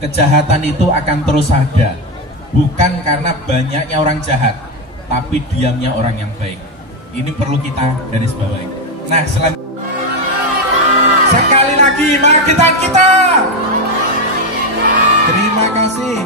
kejahatan itu akan terus ada, bukan karena banyaknya orang jahat, tapi diamnya orang yang baik. Ini perlu kita garis bawahi. Nah, sekali lagi mari kita. Terima kasih.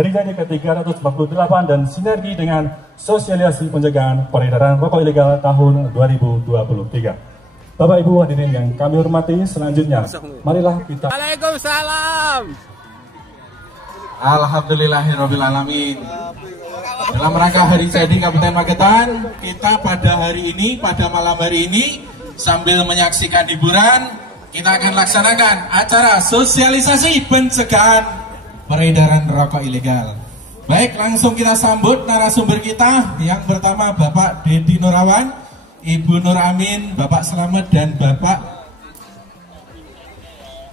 Hari jadi ke-348 dan sinergi dengan sosialisasi pencegahan peredaran rokok ilegal tahun 2023. Bapak Ibu hadirin yang kami hormati, selanjutnya marilah kita. Waalaikumsalam. Alhamdulillahirrahmanirrahim. Dalam rangka Hari Jadi Kabupaten Magetan, kita pada hari ini, pada malam hari ini, sambil menyaksikan hiburan, kita akan laksanakan acara sosialisasi pencegahan peredaran rokok ilegal. Baik, langsung kita sambut narasumber kita. Yang pertama Bapak Dedi Nurawan, Ibu Nur Amin, Bapak Slamet, dan Bapak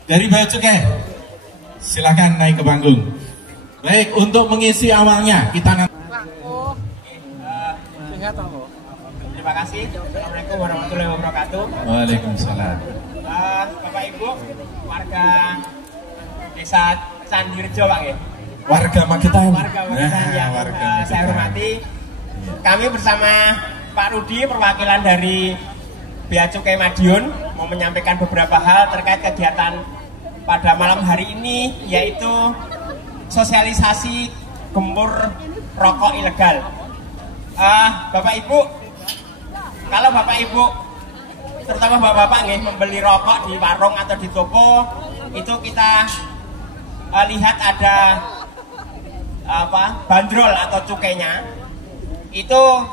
dari Bea Cukai. Silakan naik ke panggung. Baik, untuk mengisi awalnya kita Terima kasih. Assalamualaikum warahmatullahi wabarakatuh. Waalaikumsalam. Bapak Ibu, warga Desa Candirejo, Pak ya. Warga Magetan. Warga Magetan yang saya hormati. Kami bersama Pak Rudi, perwakilan dari Bea Cukai Madiun, mau menyampaikan beberapa hal terkait kegiatan pada malam hari ini, yaitu sosialisasi gempur rokok ilegal. Bapak Ibu, kalau Bapak Ibu, terutama Bapak-Bapak nih, membeli rokok di warung atau di toko, itu kita lihat ada bandrol atau cukainya. Itu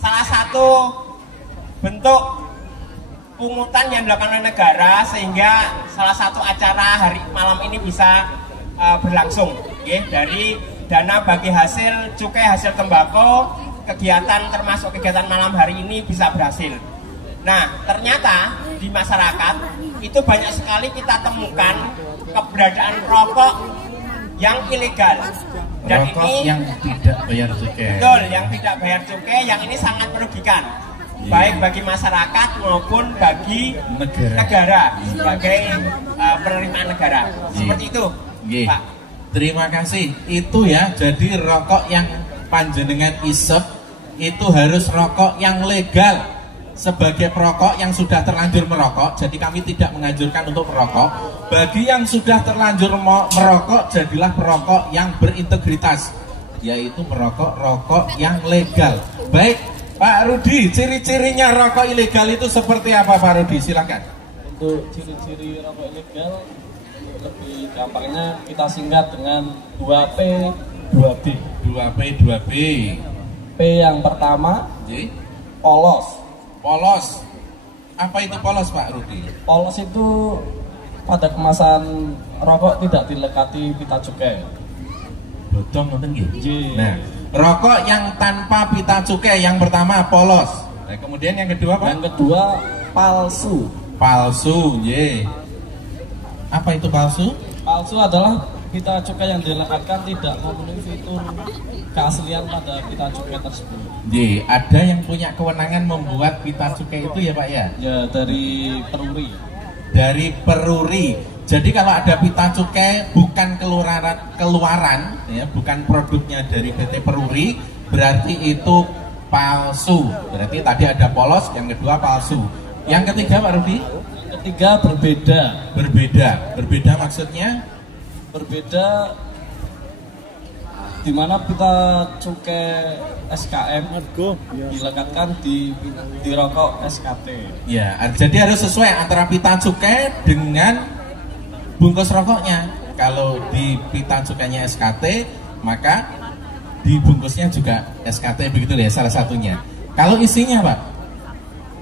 salah satu bentuk pungutan yang dilakukan oleh negara, sehingga salah satu acara hari malam ini bisa berlangsung ya, dari dana bagi hasil cukai hasil tembakau. Kegiatan termasuk kegiatan malam hari ini bisa berhasil. Nah, ternyata di masyarakat itu banyak sekali kita temukan keberadaan rokok yang ilegal. Dan rokok ini yang tidak bayar cukai. Betul, yang tidak bayar cukai, yang ini sangat merugikan. Baik bagi masyarakat maupun bagi negara sebagai penerimaan negara. Seperti itu, Pak. Terima kasih. Itu ya, jadi rokok yang panjenengan isep itu harus rokok yang legal. Sebagai perokok yang sudah terlanjur merokok, jadi kami tidak menganjurkan untuk merokok. Bagi yang sudah terlanjur merokok, jadilah perokok yang berintegritas, yaitu merokok rokok yang legal. Baik, Pak Rudi, ciri-cirinya rokok ilegal itu seperti apa, Pak Rudi? Silakan. Untuk ciri-ciri rokok ilegal, lebih gampangnya kita singkat dengan 2P, 2B. 2P, 2B. P yang pertama, polos. Polos. Apa itu polos, Pak Rudi? Polos itu pada kemasan rokok tidak dilekati pita cukai. Bodong ngoten nggih. Nggih. Nah, rokok yang tanpa pita cukai yang pertama polos. Nah, kemudian yang kedua apa? Yang kedua palsu. Palsu, nggih. Apa itu palsu? Palsu adalah pita cukai yang dilekatkan tidak memenuhi fitur keaslian pada pita cukai tersebut. Nggih, ada yang punya kewenangan membuat pita cukai itu ya Pak ya? Ya, dari Peruri. Dari Peruri. Jadi kalau ada pita cukai bukan keluaran ya, bukan produknya dari PT Peruri, berarti itu palsu. Berarti tadi ada polos, yang kedua palsu. Yang ketiga Pak Rudi? Yang ketiga berbeda. Berbeda maksudnya? Berbeda di mana pita cukai SKM dilekatkan di rokok SKT. Ya, jadi harus sesuai antara pita cukai dengan bungkus rokoknya. Kalau di pita cukainya SKT, maka di bungkusnya juga SKT, begitu ya salah satunya. Kalau isinya Pak,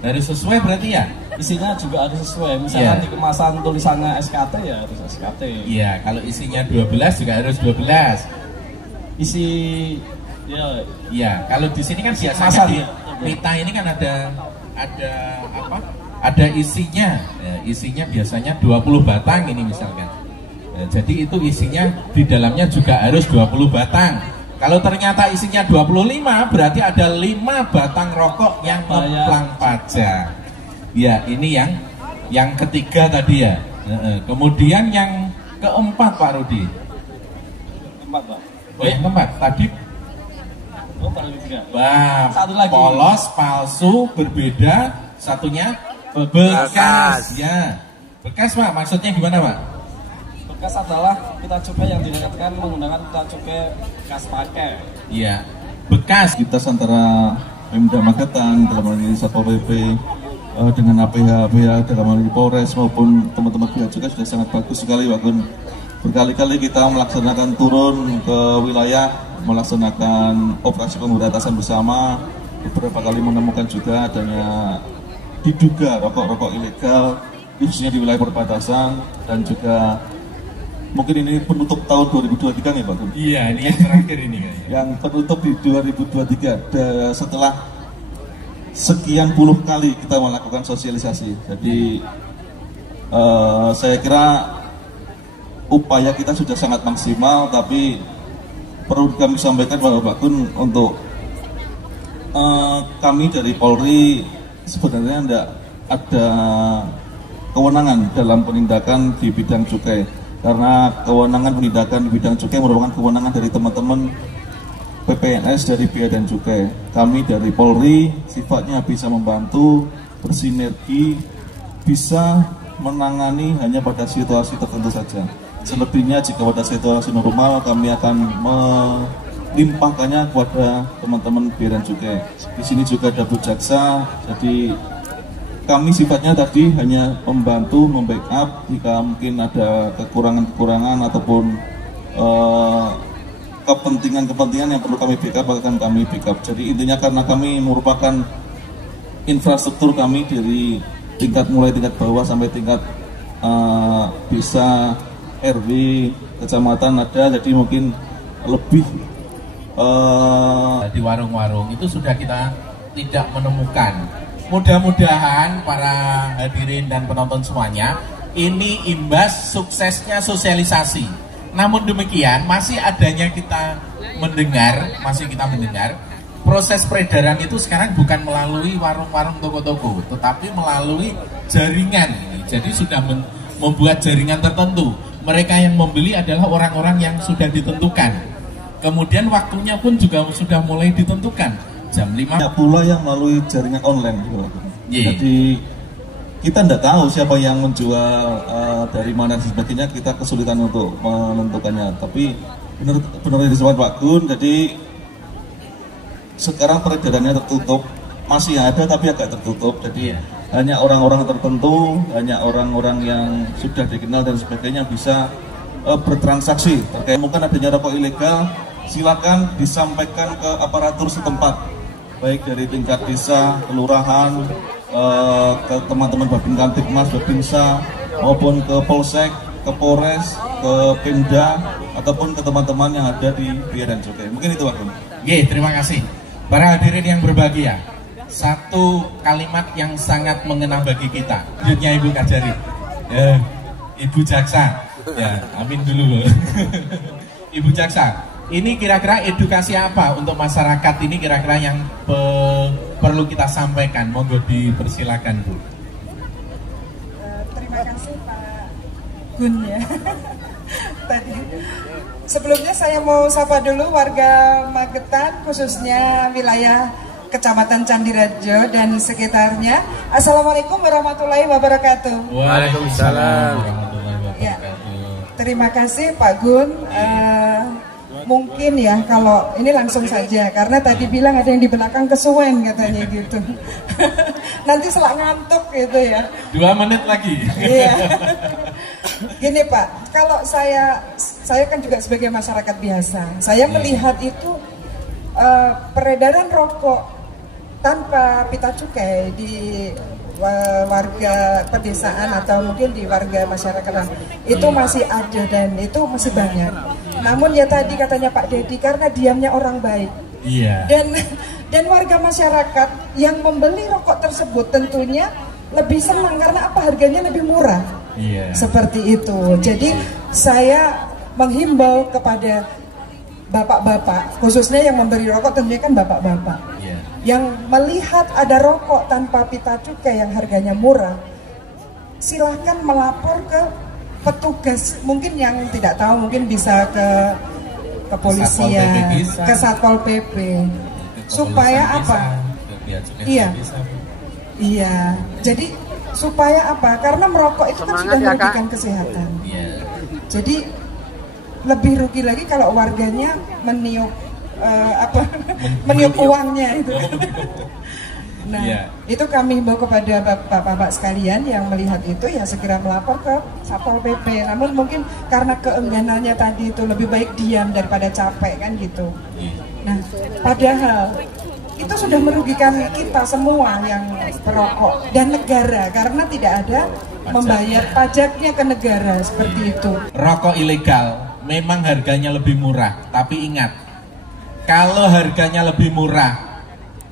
harus sesuai berarti ya? Isinya juga harus sesuai. Misalnya di kemasan tulisannya SKT ya harus SKT. Iya, kalau isinya 12 juga harus 12. Isi ya. Iya, kalau di sini kan biasanya kemasan, di ya. pita ini kan ada apa? Ada isinya. Ya, isinya biasanya 20 batang ini misalkan. Ya, jadi itu isinya di dalamnya juga harus 20 batang. Kalau ternyata isinya 25, berarti ada 5 batang rokok yang memplang pajak. Ya, ini yang ketiga tadi ya. Kemudian yang keempat Pak Rudi. Keempat Pak. Oh, yang keempat tadi. Oh, baru tiga. Wah, Satu lagi. polos, palsu, berbeda, satunya bekas. Ya, bekas Pak. Maksudnya gimana Pak? Bekas adalah pita cukai yang dilekatkan menggunakan pita cukai bekas pakai. Iya, bekas. Kita antara Pemda Magetan dalam hal ini Satpol PP dengan APH dalam hal ini Polres maupun teman-teman pihak juga sudah sangat bagus sekali Pak Gun. Berkali-kali kita melaksanakan turun ke wilayah, melaksanakan operasi pemberantasan bersama. Beberapa kali menemukan juga adanya diduga rokok-rokok ilegal khususnya di wilayah perbatasan, dan juga mungkin ini penutup tahun 2023 nih Pak Gun. Iya, ini yang terakhir ini kayaknya. Yang penutup di 2023 setelah sekian puluh kali kita melakukan sosialisasi. Jadi saya kira upaya kita sudah sangat maksimal, tapi perlu kami sampaikan bahwa Pak Gun untuk kami dari Polri sebenarnya tidak ada kewenangan dalam penindakan di bidang cukai, karena kewenangan penindakan di bidang cukai merupakan kewenangan dari teman-teman PPNS dari Bea dan Cukai. Kami dari Polri sifatnya bisa membantu, bersinergi, bisa menangani hanya pada situasi tertentu saja. Selebihnya jika pada situasi normal kami akan melimpahkannya kepada teman-teman Bea dan Cukai. Di sini juga ada Bu Jaksa, jadi kami sifatnya tadi hanya membantu, membackup jika mungkin ada kekurangan-kekurangan ataupun kepentingan-kepentingan yang perlu kami backup akan kami backup. Jadi intinya karena kami merupakan infrastruktur kami dari mulai tingkat bawah sampai tingkat desa, RW, kecamatan ada, jadi mungkin lebih di warung-warung itu sudah kita tidak menemukan. Mudah-mudahan para hadirin dan penonton semuanya ini imbas suksesnya sosialisasi. Namun demikian masih kita mendengar proses peredaran itu sekarang bukan melalui warung-warung, toko-toko, tetapi melalui jaringan ini. Jadi sudah membuat jaringan tertentu. Mereka yang membeli adalah orang-orang yang sudah ditentukan. Kemudian waktunya pun juga sudah mulai ditentukan. Jam 5. Ada pula yang melalui jaringan online gitu. Yeah. Jadi kita tidak tahu siapa yang menjual, dari mana dan sebagainya, kita kesulitan untuk menentukannya. Tapi benar disebut Pak Gun, jadi sekarang peredarannya tertutup, masih ada tapi agak tertutup. Jadi hanya orang-orang tertentu, hanya orang-orang yang sudah dikenal dan sebagainya bisa bertransaksi. Terkait mungkin adanya rokok ilegal, silakan disampaikan ke aparatur setempat, baik dari tingkat desa, kelurahan, ke teman-teman Babin Kamtibmas, Babinsa, maupun ke Polsek, ke Polres, ke Pemda, ataupun ke teman-teman yang ada di Bea dan Cukai. Mungkin itu Pak Gun. Oke, terima kasih. Para hadirin yang berbahagia, satu kalimat yang sangat mengena bagi kita. Lanjutnya Ibu Kajari, Ibu Jaksa, ya amin dulu. Ibu Jaksa, ini kira-kira edukasi apa untuk masyarakat ini kira-kira yang perlu kita sampaikan? Monggo dipersilakan Bu. Terima kasih Pak Gun ya. Tadi sebelumnya saya mau sapa dulu warga Magetan, khususnya wilayah Kecamatan Candirajo dan sekitarnya. Assalamualaikum warahmatullahi wabarakatuh. Waalaikumsalam warahmatullahi wabarakatuh. Ya, terima kasih Pak Gun. Mungkin ya kalau ini langsung saja karena tadi bilang ada yang di belakang kesuwen katanya gitu. Nanti selak ngantuk gitu ya. 2 menit lagi. Iya. Gini Pak, kalau saya kan juga sebagai masyarakat biasa, saya melihat itu peredaran rokok tanpa pita cukai di warga pedesaan atau mungkin di warga masyarakat itu masih ada dan itu masih banyak. Namun ya tadi katanya Pak Dedi karena diamnya orang baik. Iya. Dan warga masyarakat yang membeli rokok tersebut tentunya lebih senang karena apa, harganya lebih murah. Iya. Seperti itu. Jadi saya menghimbau kepada bapak-bapak, khususnya yang memberi rokok tentunya kan bapak-bapak. Iya. Yang melihat ada rokok tanpa pita cukai yang harganya murah, silahkan melapor ke petugas, mungkin yang tidak tahu mungkin bisa ke kepolisian, ke Satpol PP, supaya apa? Iya, iya. Jadi supaya apa? Karena merokok itu kan sudah merugikan kesehatan. Jadi lebih rugi lagi kalau warganya meniup meniup uangnya itu. Nah, itu kami himbau kepada bapak-bapak sekalian yang melihat itu ya segera melapor ke Satpol PP. Namun mungkin karena keengganannya tadi itu lebih baik diam daripada capek kan gitu. Nah, padahal itu sudah merugikan kita semua yang perokok dan negara karena tidak ada membayar pajaknya ke negara seperti itu. Rokok ilegal memang harganya lebih murah, tapi ingat, kalau harganya lebih murah,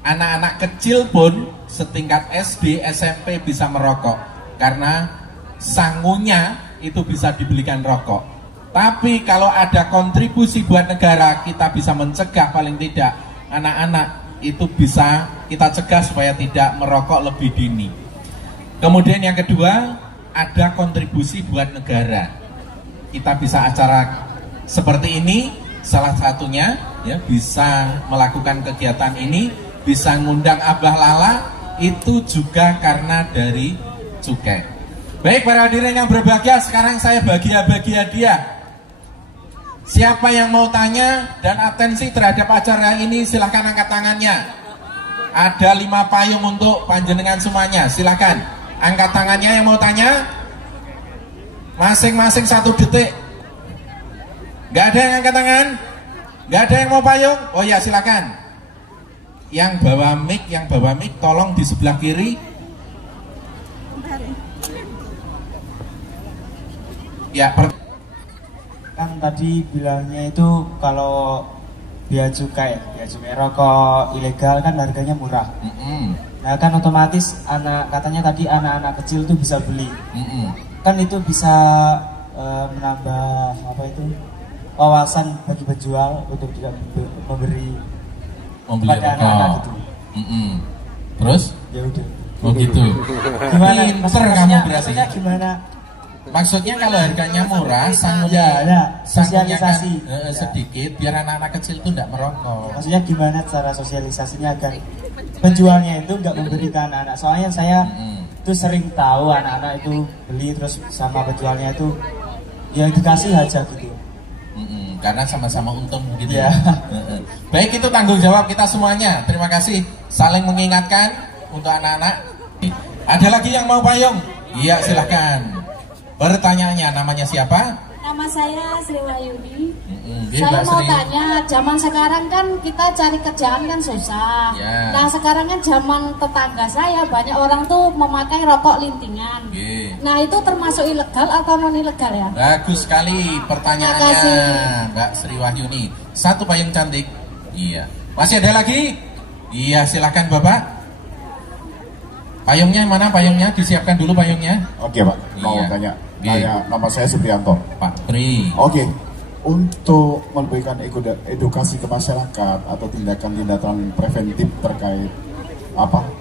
anak-anak kecil pun setingkat SD, SMP bisa merokok karena sangunya itu bisa dibelikan rokok. Tapi kalau ada kontribusi buat negara, kita bisa mencegah paling tidak anak-anak itu bisa kita cegah supaya tidak merokok lebih dini. Kemudian yang kedua, ada kontribusi buat negara. Kita bisa acara seperti ini, salah satunya ya bisa melakukan kegiatan ini, bisa ngundang Abah Lala, itu juga karena dari cukai. Baik para hadirin yang berbahagia, sekarang saya bagi hadiah. Siapa yang mau tanya dan atensi terhadap acara ini silahkan angkat tangannya. Ada 5 payung untuk panjenengan semuanya, silahkan angkat tangannya yang mau tanya. Masing-masing 1 detik. Gak ada yang angkat tangan? Gak ada yang mau payung? Oh ya silahkan. Yang bawa mic tolong di sebelah kiri. Ya, kan tadi bilangnya itu kalau bea cukai rokok ilegal kan harganya murah. Nah kan otomatis katanya tadi anak-anak kecil tuh bisa beli. Kan itu bisa menambah wawasan bagi penjual untuk tidak membeli pada anak-anak gitu. Terus? Ya udah. Oh gitu. Gimana? Maksudnya gimana? Maksudnya kalau harganya murah, sangunya sosialisasi kan, sedikit biar anak-anak kecil itu tidak merokok. Maksudnya gimana cara sosialisasinya agar penjualnya itu nggak memberi ke anak-anak? Soalnya saya itu sering tahu anak-anak itu beli terus sama penjualnya itu ya dikasih aja gitu. Karena sama-sama untung gitu ya. Baik, itu tanggung jawab kita semuanya. Terima kasih, saling mengingatkan untuk anak-anak. Ada lagi yang mau payung? Iya silahkan. Pertanyaannya, namanya siapa? Nama saya Sri Wahyuni. Mbak Saya mau Sri. tanya, zaman sekarang kan kita cari kerjaan kan susah. Ya. Nah sekarang kan zaman tetangga saya banyak orang tuh memakai rokok lintingan. Nah itu termasuk ilegal atau non ilegal ya? Bagus sekali pertanyaannya Mbak Sri Wahyuni. Satu payung cantik. Iya. Masih ada lagi? Iya, silakan Bapak. Payungnya mana payungnya? Disiapkan dulu payungnya. Oke Pak, mau tanya. Nama saya Supriyanto. Pak Pri. Oke. Untuk memberikan edukasi ke masyarakat atau tindakan-tindakan preventif terkait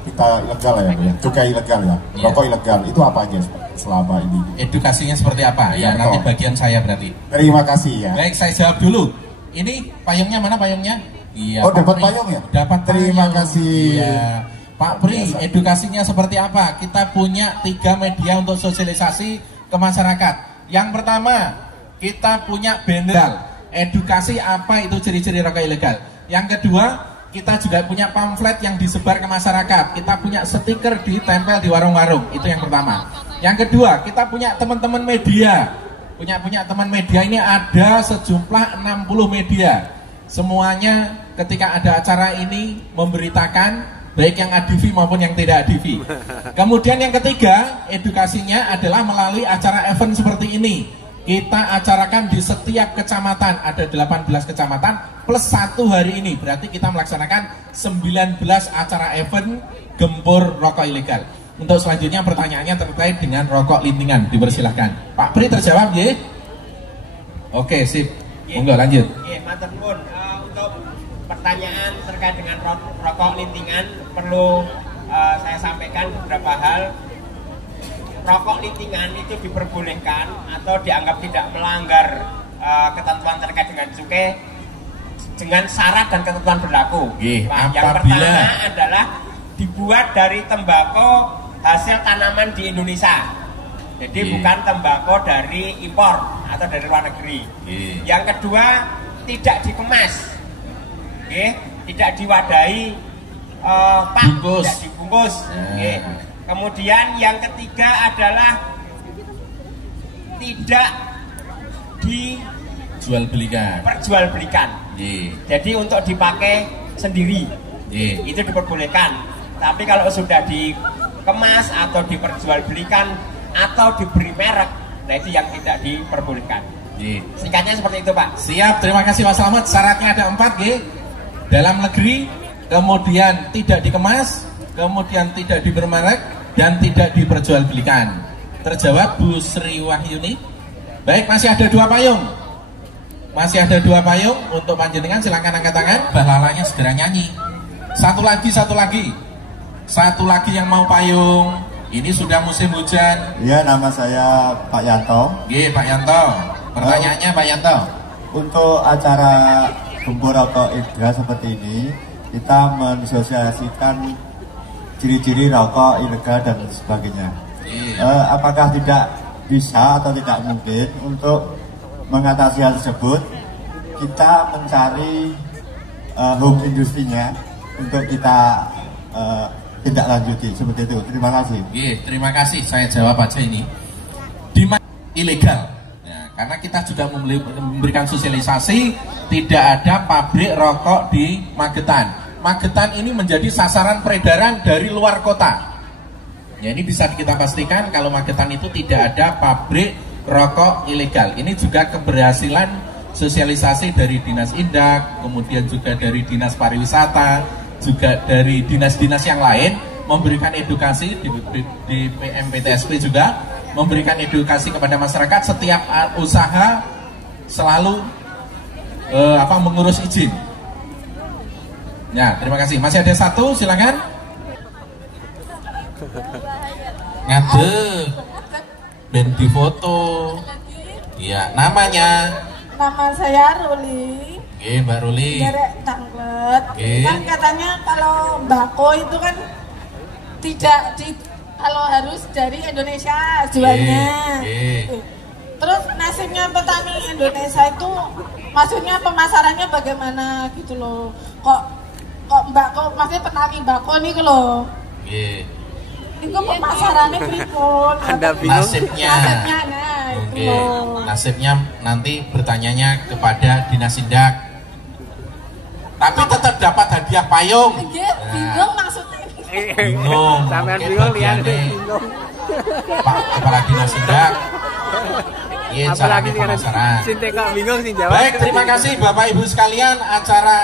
kita ilegal ya, cukai ilegal ya, rokok ilegal itu apa aja selama ini? Edukasinya seperti apa? Ya nanti bagian saya berarti. Terima kasih ya. Baik, saya jawab dulu. Ini payungnya mana payungnya? Iya. Oh, dapat payung ya? Dapat. Terima kasih. Iya. Pak Pri, edukasinya seperti apa? Kita punya 3 media untuk sosialisasi ke masyarakat. Yang pertama, kita punya banner edukasi apa itu ciri-ciri rokok ilegal. Yang kedua, kita juga punya pamflet yang disebar ke masyarakat. Kita punya stiker ditempel di warung-warung. Itu yang pertama. Yang kedua, kita punya teman-teman media. Punya teman media ini ada sejumlah 60 media. Semuanya ketika ada acara ini memberitakan, baik yang ADV maupun yang tidak ADV. Kemudian yang ketiga, edukasinya adalah melalui acara event seperti ini. Kita acarakan di setiap kecamatan, ada 18 kecamatan plus 1 hari ini. Berarti kita melaksanakan 19 acara event gempur rokok ilegal. Untuk selanjutnya pertanyaannya terkait dengan rokok lintingan, dipersilahkan. Pak Pri terjawab ya? Oke, sip. Monggo lanjut. Matur nuwun. Untuk pertanyaan terkait dengan rokok lintingan perlu saya sampaikan beberapa hal. Rokok lintingan itu diperbolehkan atau dianggap tidak melanggar ketentuan terkait dengan cukai dengan syarat dan ketentuan berlaku. Yang pertama adalah dibuat dari tembakau hasil tanaman di Indonesia. Jadi bukan tembakau dari impor atau dari luar negeri. Yang kedua, tidak dikemas, tidak diwadahi tidak dibungkus. Kemudian yang ketiga adalah tidak diperjualbelikan. Jadi untuk dipakai sendiri itu diperbolehkan. Tapi kalau sudah dikemas atau diperjualbelikan atau diberi merek, nah itu yang tidak diperbolehkan. Singkatnya seperti itu Pak. Siap, terima kasih Pak Slamet. Syaratnya ada 4 dalam negeri, kemudian tidak dikemas, kemudian tidak diberi merek, dan tidak diperjualbelikan. Terjawab Bu Sri Wahyuni. Baik, masih ada 2 payung. Masih ada 2 payung untuk panjenengan, silakan angkat tangan. Balalanya segera nyanyi. Satu lagi yang mau payung. Ini sudah musim hujan. Iya, nama saya Pak Yanto. Pak Yanto. Pertanyaannya Pak Yanto. Untuk acara gempur rokok ilegal seperti ini, kita mensosialisasikan ciri-ciri rokok ilegal dan sebagainya. Apakah tidak bisa atau tidak mungkin untuk mengatasi hal tersebut, kita mencari home industrinya untuk kita tindak lanjuti seperti itu. Terima kasih. Terima kasih. Saya jawab aja ini. Di ilegal. Karena kita sudah memberikan sosialisasi, tidak ada pabrik rokok di Magetan. Magetan ini menjadi sasaran peredaran dari luar kota. Ya, ini bisa kita pastikan kalau Magetan itu tidak ada pabrik rokok ilegal. Ini juga keberhasilan sosialisasi dari Dinas Indak, kemudian juga dari Dinas Pariwisata, juga dari dinas-dinas yang lain memberikan edukasi di PMPTSP juga memberikan edukasi kepada masyarakat. Setiap usaha selalu mengurus izin. Ya, terima kasih. Masih ada 1, silakan. Ngadeg. Ben di foto. Iya, namanya. Nama saya Ruli. Mbak Ruli. Derek Tanglet. Kan katanya kalau mbako itu kan tidak kalau harus dari Indonesia jualnya. Terus nasibnya petani Indonesia itu maksudnya pemasarannya bagaimana gitu loh. Kok mbako maksudnya petani mbako nih loh. Itu pemasarannya pripun? Nasibnya. Nasibnya nanti bertanyanya kepada Dinas Indak. Tapi tetap dapat hadiah payung. Bingung maksudnya. Bingung. Sampai bingung lihat bingung. Pak Kepala Dinas Sindak. Iya, caranya pemasaran. Sintek kok bingung sih jawab. Baik, terima kasih Bapak Ibu sekalian acara